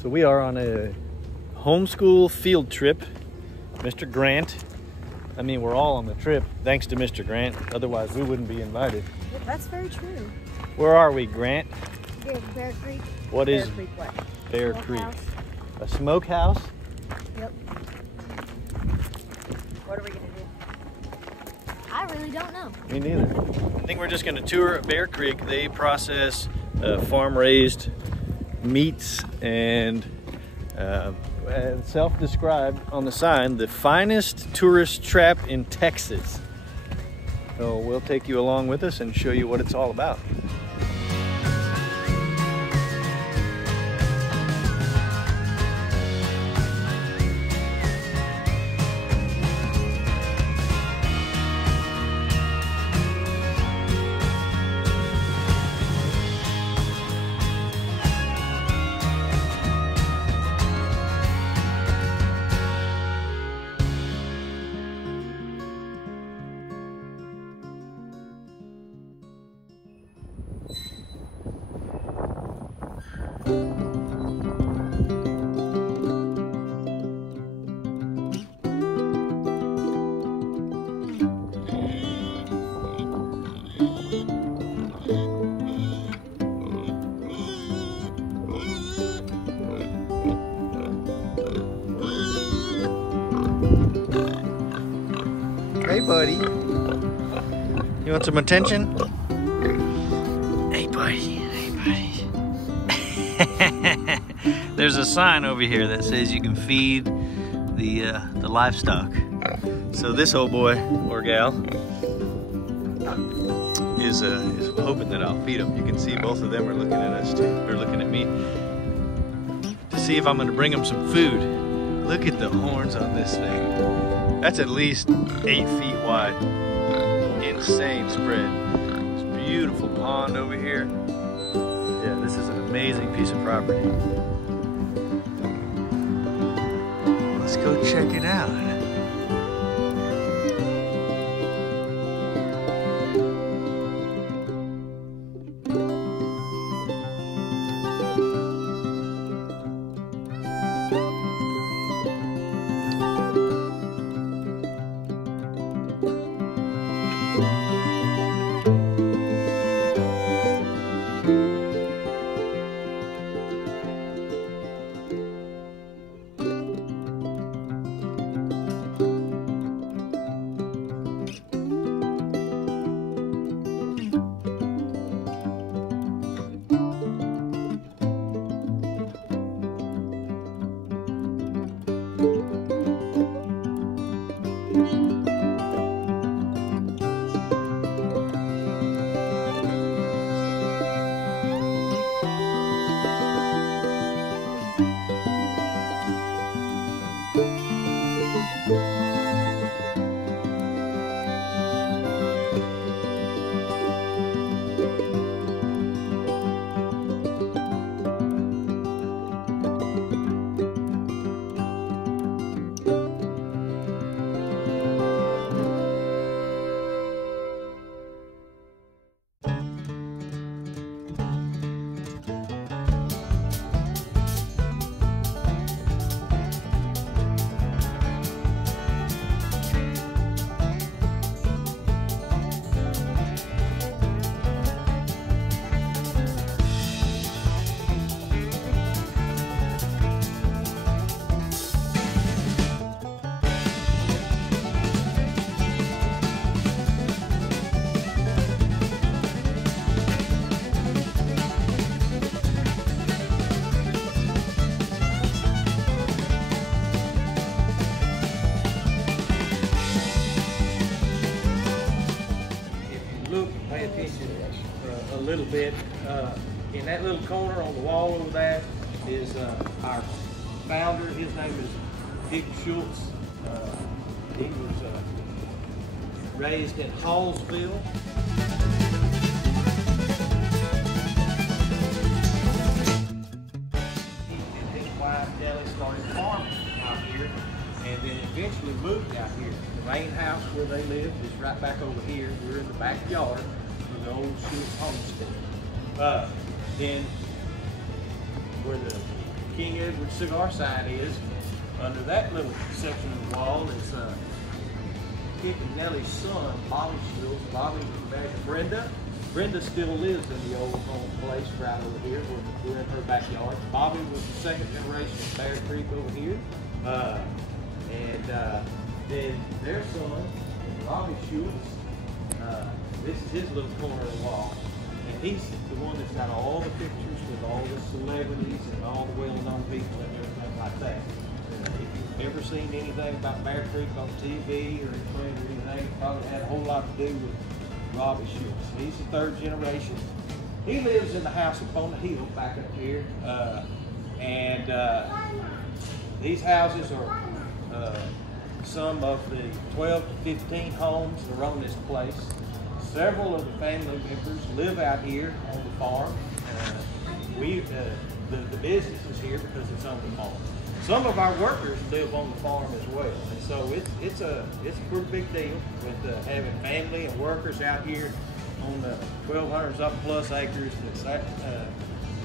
So we are on a homeschool field trip. Mr. Grant, I mean, we're all on the trip thanks to Mr. Grant, otherwise we wouldn't be invited. That's very true. Where are we, Grant? Bear Creek. What is Creek what? Bear Creek? A smokehouse? Yep. What are we gonna do? I really don't know. Me neither. I think we're just gonna tour Bear Creek. They process farm-raised meats and self-described on the sign, the finest tourist trap in Texas. So we'll take you along with us and show you what it's all about. Hey, buddy. You want some attention? Hey, buddy. Hey, buddy. There's a sign over here that says you can feed the livestock. So this old boy or gal is hoping that I'll feed them. You can see both of them are looking at us too. They're looking at me to see if I'm going to bring them some food. Look at the horns on this thing. That's at least 8 feet wide. Insane spread. This beautiful pond over here. Yeah, this is an amazing piece of property. Let's go check it out. A little bit. In that little corner on the wall over there is our founder. His name is Dick Schultz. He was raised in Hallsville. He and his wife Kelly started farming out here and then eventually moved out here. The main house where they live is right back over here. We're in the backyard of the old Schultz homestead. Then where the King Edward cigar sign is. Under that little section of the wall is Kip and Nellie's son, Bobby Shields. Bobby married to Brenda. Brenda still lives in the old home place right over here. We're in her backyard. Bobby was the second generation of Bear Creek over here. Then their son, Bobby Shields, this is his little corner of the wall. And he's the one that's got all the pictures with all the celebrities and all the well-known people and everything like that. If you've ever seen anything about Bear Creek on TV or in print or anything, it probably had a whole lot to do with Bobby Shields. He's the third generation. He lives in the house up on the hill back up here. These houses are some of the 12 to 15 homes that are on this place. Several of the family members live out here on the farm. The business is here because it's on the farm. Some of our workers live on the farm as well, and so it's a pretty big deal with having family and workers out here on the 1,200 something plus acres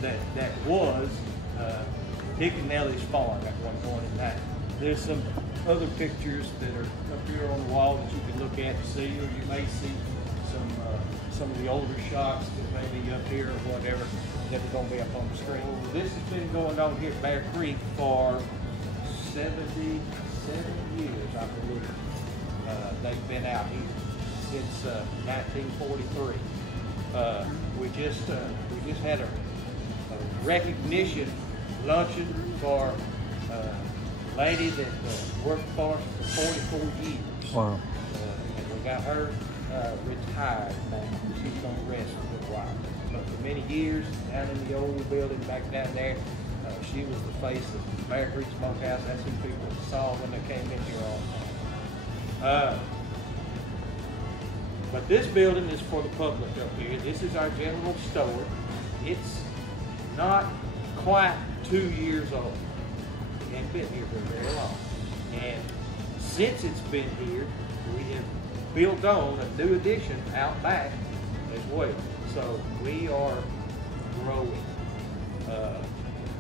that was Dick and Nellie's farm at one point in time. There's some other pictures that are up here on the wall that you can look at and see, or you may see some of the older shots that may be up here or whatever that are going to be up on the screen. This has been going on here at Bear Creek for 77 years, I believe. They've been out here since 1943. We just had a recognition luncheon for a lady that worked for us for 44 years. Wow. And we got her retired now. She's going to rest for a while. But for many years, down in the old building back down there, she was the face of Bear Creek Smokehouse. That's who people saw when they came in here all the time. But this building is for the public up here. This is our general store. It's not quite 2 years old. It hasn't been here for very long. And since it's been here, we have built on a new addition out back as well. So we are growing.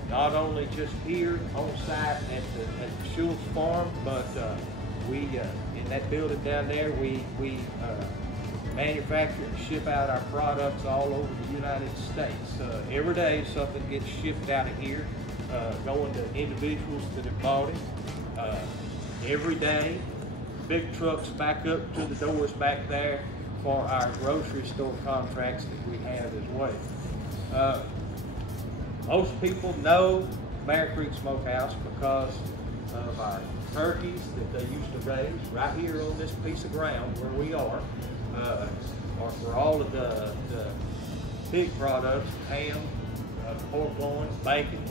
Not only just here on site at the Schultz farm, but we in that building down there, we manufacture and ship out our products all over the United States. Every day something gets shipped out of here, going to individuals that have bought it. Every day, big trucks back up to the doors back there for our grocery store contracts that we have as well. Most people know Bear Creek Smokehouse because of our turkeys that they used to raise right here on this piece of ground where we are, or for all of the pig products, ham, pork loin, bacon,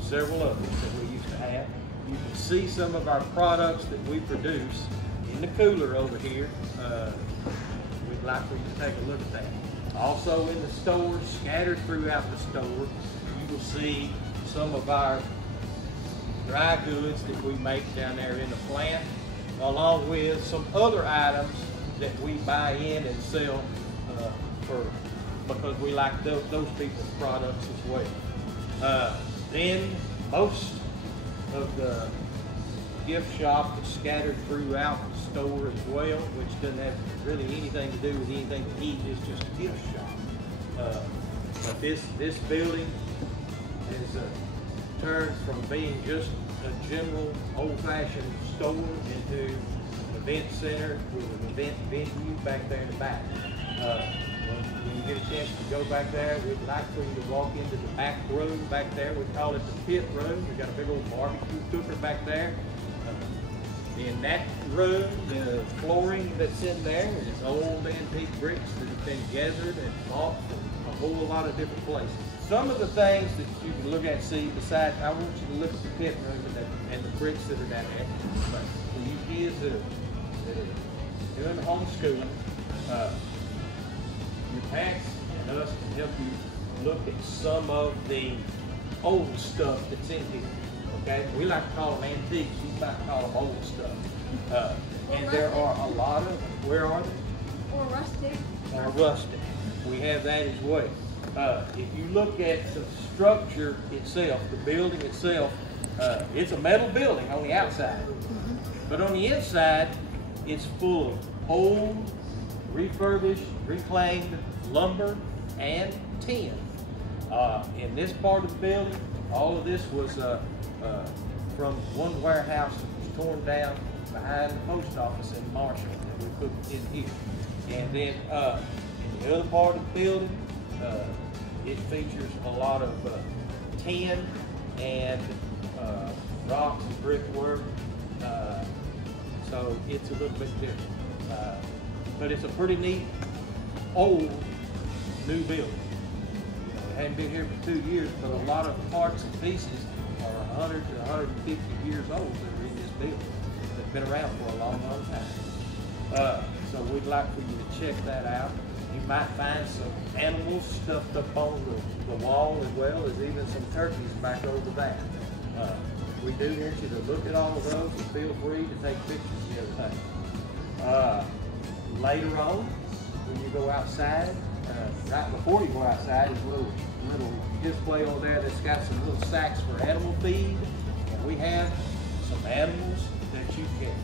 several others that we used to have. You can see some of our products that we produce in the cooler over here. We'd like for you to take a look at that. Also in the stores, scattered throughout the store, you will see some of our dry goods that we make down there in the plant, along with some other items that we buy in and sell because we like those people's products as well. Then most of the gift shop is scattered throughout the store as well, which doesn't have really anything to do with anything to eat. It's just a gift shop. But this building is turned from being just a general old-fashioned store into an event center with an event venue back there in the back. When you get a chance to go back there, we'd like for you to walk into the back room back there. We call it the pit room. We've got a big old barbecue cooker back there. In that room, the flooring that's in there is old antique bricks that have been gathered and bought from a whole lot of different places. Some of the things that you can look at, see, besides, I want you to look at the pit room and the bricks that are down there. But for you kids that are doing homeschooling, your parents and us can help you look at some of the old stuff that's in here. Okay, we like to call them antiques. You like to call them old stuff. And there are a lot of, where are they? Or rustic. Or rustic. We have that as well. If you look at the structure itself, the building itself, it's a metal building on the outside. But on the inside, it's full of old, refurbished, reclaimed lumber and tin. In this part of the building, all of this was from one warehouse that was torn down behind the post office in Marshall that we put in here. And then in the other part of the building, it features a lot of tin and rocks and brickwork. So it's a little bit different. But it's a pretty neat, old, new building. It hadn't been here for 2 years, but a lot of parts and pieces are 100 to 150 years old that are in this building. They've been around for a long, long time. So we'd like for you to check that out. You might find some animals stuffed up on the wall, as well as even some turkeys back over that. We do want you to look at all of those and feel free to take pictures and everything. Later on, when you go outside, right before you go outside, there's a little display over there that's got some little sacks for animal feed. And we have some animals that you can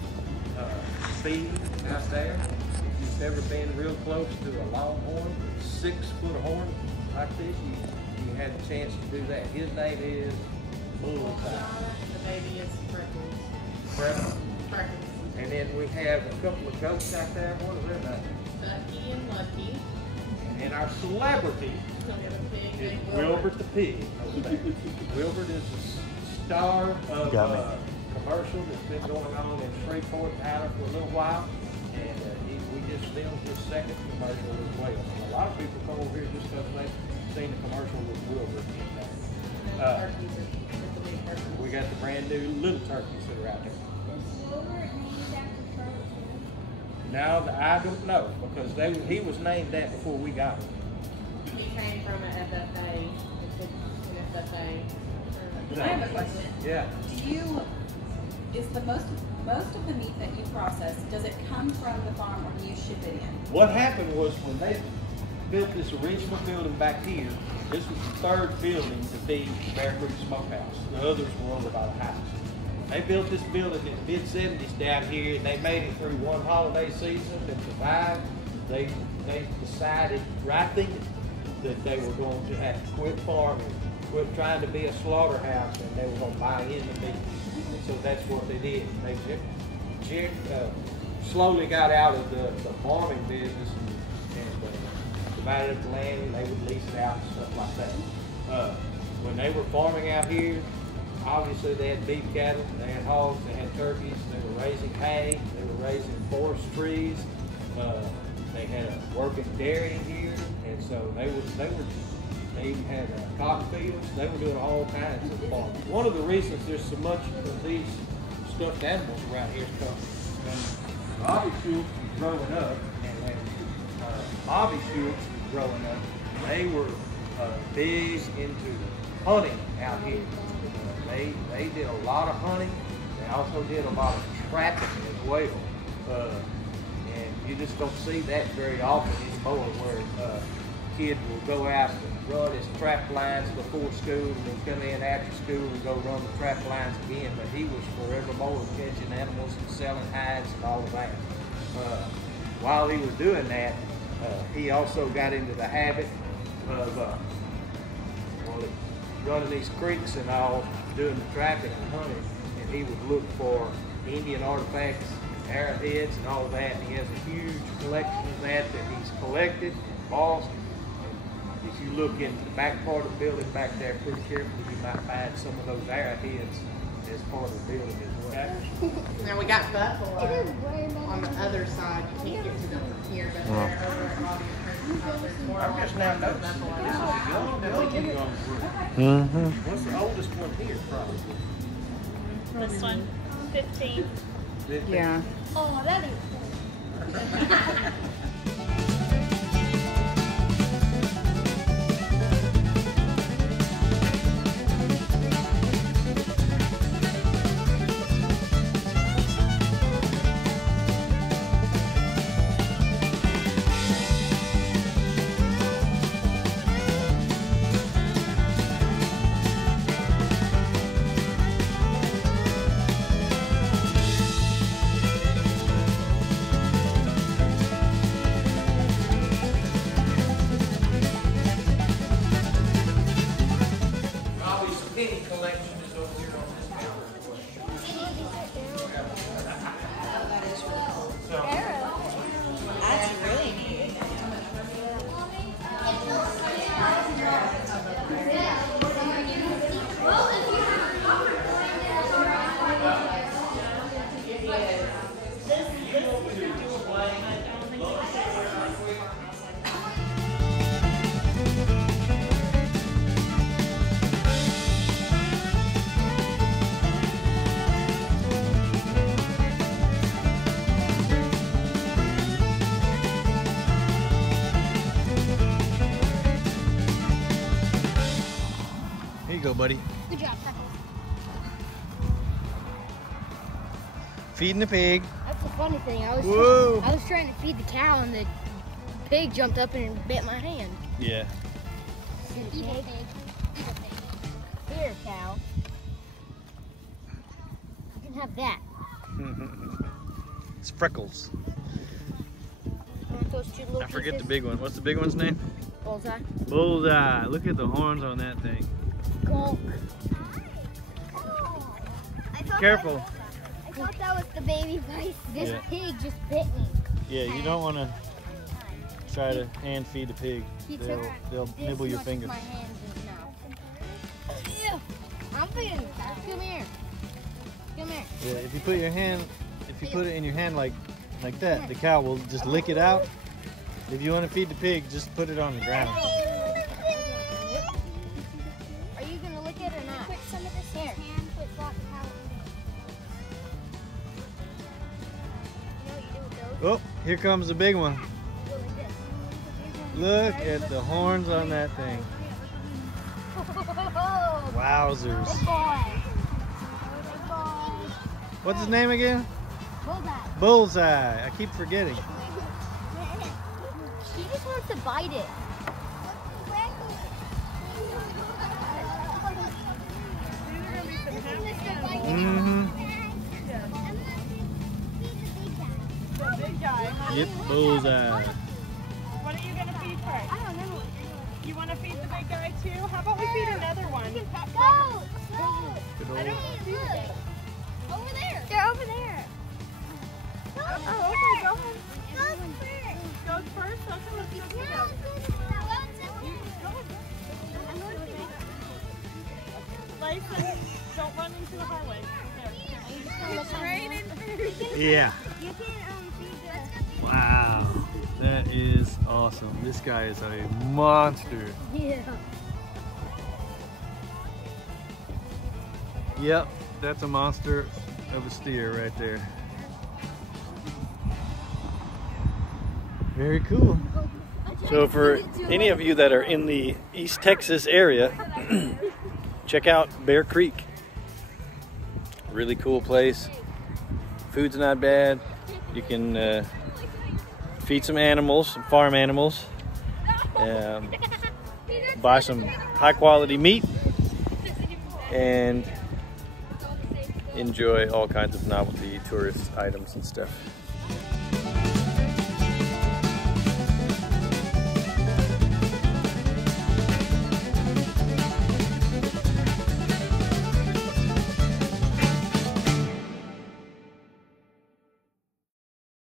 feed out there. If you've ever been real close to a longhorn, 6-foot horn like this, you had a chance to do that. His name is Bullseye. The baby is Freckles. Freckles. Freckles. And then we have a couple of goats out there. What are their names? Ducky and Lucky. And then our celebrity We have a pig is named Wilbert the pig. over there. Wilbert is the star of a commercial that's been going on in Shreveport and Tyler for a little while. And we just filmed his second commercial as well. And a lot of people come over here just because they've seen the commercial with Wilbert in there. And then turkeys are the big turkeys. We got the brand new little turkeys that are out there. Now, I don't know, because he was named that before we got him. He came from an FFA. It's an FFA. I have a question. Yeah. Is the most of the meat that you process, does it come from the farm or do you ship it in? What happened was when they built this original building back here, this was the third building to be Bear Creek Smokehouse. The others were over by the house. They built this building in the mid-70s down here, and they made it through one holiday season and survived. They decided right then that they were going to have to quit farming, quit trying to be a slaughterhouse, and they were going to buy in the meat. And so that's what they did. They slowly got out of the farming business and divided up the land, and they would lease it out and stuff like that. When they were farming out here, obviously they had beef cattle, they had hogs, they had turkeys, they were raising hay, they were raising forest trees, they had a working dairy here, and so they had cotton fields, they were doing all kinds of farming. One of the reasons there's so much of these stuffed animals around here is because when Bobby Schultz was growing up, and when Bobby Schultz was growing up, they were big into hunting out here. They did a lot of hunting. They also did a lot of trapping as well. And you just don't see that very often anymore, where kid will go out and run his trap lines before school and then come in after school and go run the trap lines again. But he was forevermore catching animals and selling hides and all of that. While he was doing that, he also got into the habit of running these creeks and all, doing the trapping and hunting, and he would look for Indian artifacts, arrowheads, and all of that. And he has a huge collection of that he's collected, lost. And if you look in the back part of the building back there pretty carefully, you might find some of those arrowheads as part of the building as well. Now we got buffalo on the other side. You can't get to them from here, but they're over at Robbie and Prince's. There's more I'm just now noticing this is a young group. What's the oldest one here, probably? This one, 15. Yeah. Oh, that is cool. penny collection is over here on this counter. That's really neat. Here you go, buddy. Good job, Freckles. Feeding the pig. That's the funny thing. I Whoa. was trying to feed the cow, and the pig jumped up and bit my hand. Yeah. Evil pig. Evil pig. Here, cow. You can have that. It's Freckles. Want those two little I forget the pieces? big one. What's the big one's name? Bullseye. Bullseye. Look at the horns on that thing. Gonk. Careful. I thought that was the baby bite. This Yeah. pig just bit me. Yeah, you don't want to try to hand feed the pig. He took They'll this nibble your much of fingers. my hand in his mouth. Ew. I'm feeding him. Come here. Come here. Yeah, if you put it in your hand like that, the cow will just lick it out. If you want to feed the pig, just put it on the ground. Are you gonna lick it or not? Put some of this here. Put that out. You know what you do with those? Oh, here comes the big one. Go like this. Look at the horns on that thing. Wowzers. Big boy. Big boy. What's his name again? Bullseye. Bullseye. I keep forgetting. He just wants to bite it. Mm-hmm. Big guy. Yep, Bullseye. What are you going to feed first? I don't know. You want to feed the big guy too? How about we feed another one? Go! Good I old. don't see them. Over there. They're over there. Oh, okay, go ahead. Goes first? Okay, let's go together. Lyson, don't run into the hallway. There. Yeah. You can feed the... Wow. That is awesome. This guy is a monster. Yeah. Yep, that's a monster of a steer right there. Very cool. So for any of you that are in the East Texas area, check out Bear Creek. Really cool place. Food's not bad. You can feed some animals, some farm animals. Buy some high quality meat and enjoy all kinds of novelty tourist items and stuff.